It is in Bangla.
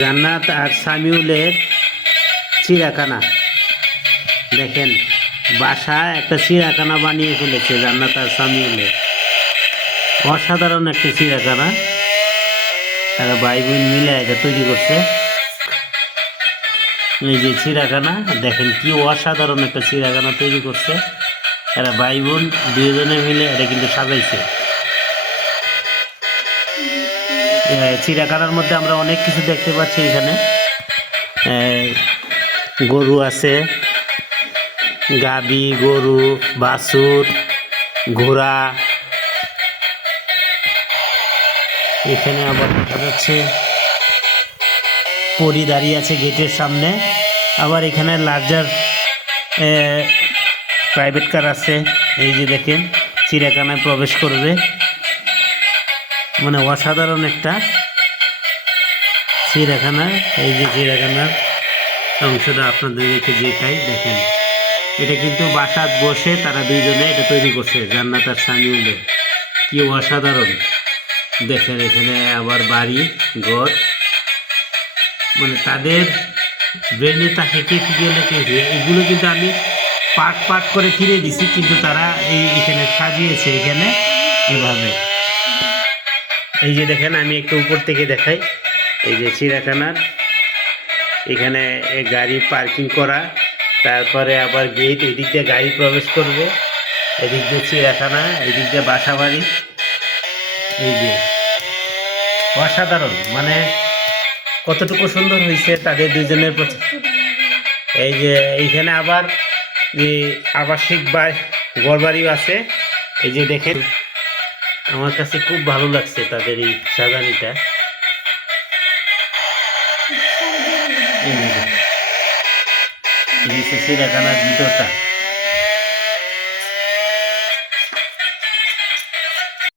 জান্নাত আর সামিউলের চিড়িয়াখানা দেখেন, বাসায় একটা চিড়িয়াখানা বানিয়ে ফেলেছে জান্নাত আর সামিউলের। অসাধারণ একটা চিড়িয়াখানা, তারা ভাই বোন মিলে এটা তৈরি করছে। এই যে চিড়িয়াখানা দেখেন, কি অসাধারণ একটা চিড়িয়াখানা তৈরি করছে এরা ভাই বোন দুজনে মিলে। এটা কিন্তু সাজাইছে। চিড়িয়াখানার মধ্যে আমরা অনেক কিছু দেখতে পাচ্ছি। এখানে গরু আছে, গাবি, গরু, বাছুর, ঘোড়া। এখানে আবার দেখা যাচ্ছে পরী দাঁড়িয়ে আছে গেটের সামনে। আবার এখানে লার্জার প্রাইভেট কার আছে। এই যে দেখেন, চিড়িয়াখানায় প্রবেশ করবে, মানে অসাধারণ একটা চিড়িয়াখানা। এই যে চিড়িয়াখানার অংশটা আপনাদেরকে দেখাই, দেখেন এটা কিন্তু বাসাত বসে তারা দুইজনে এটা তৈরি করছে, জান্নাত আর সামিউলে। কি অসাধারণ দেখেন। এখানে আবার বাড়ি ঘর, মানে তাদের ব্রেনে তাকে কে ফুটিয়ে লেখেছে। এগুলো কিন্তু আমি পার্ট পার্ট করে কিনে দিছি, কিন্তু তারা এখানে সাজিয়েছে এখানে এভাবে। এই যে দেখেন, আমি একটু উপর থেকে দেখাই। এই যে চিড়িয়াখানার এখানে গাড়ি পার্কিং করা, তারপরে আবার গেট, এদিক দিয়ে গাড়ি প্রবেশ করবে, এদিক দিয়ে চিড়িয়াখানা, এদিক দিয়ে বাসা বাড়ি। এই যে অসাধারণ, মানে কতটুকু সুন্দর হয়েছে তাদের দুজনের প্রতি। এই যে এইখানে আবার আবাসিক ঘরবাড়িও আছে। এই যে দেখেন, আমার কাছে খুব ভালো লাগছে তাদের এই সাজানিটা। চিড়িয়াখানার ভিতরটা